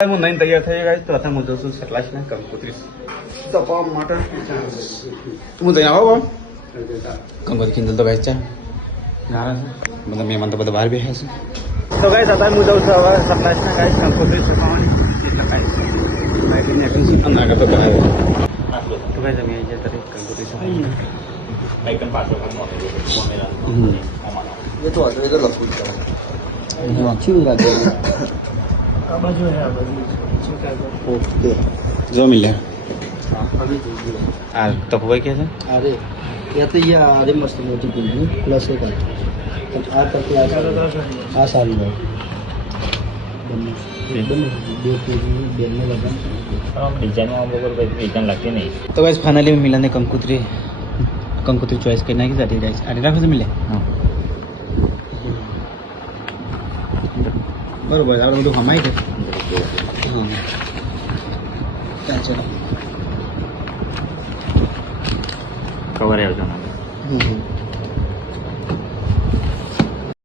હું નહીં તૈયાર થઈ ગઈ તો અત્યારે હું જોઉં છું સટલાશના કંકોત્રી તપાવ માટે હું જઈને આવો કંકોત્રી કિંજલ તો ગાય ચા બધા મહેમાન તો બધા બહાર બેસે છે તો ગાય અત્યારે હું જાઉં છું હવે સટલાશના ગાય કંકોત્રી તપાવવાની એટલે કાંઈ ના કરતો બનાવે તો ગાય તમે આવી જાય ત્યારે કંકોત્રી એ તો લખવું ओके जो मिल तो भाई कैसे अरे या तो ये अरे मस्त मोटी बिल्डिंग प्लस एक आ करके आ सारी बात तो गाइस फाइनली मिला ने कंकोत्री चॉइस करना की जाती गाइस आरे राखो से मिले हां बरोबर આપણે બધું હમાઈ છે હા ચાલ ચલો કવર આવજો ના